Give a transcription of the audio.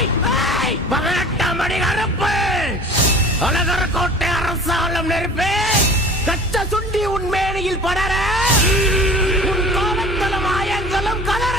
18 மணி கருப்பு அழகர் கோட்டை அரசாலம் நெருப்பே கச்ச சுண்டி உன் மேனியில் படர உன் கோபத்தலும் ஆயங்களும் கலர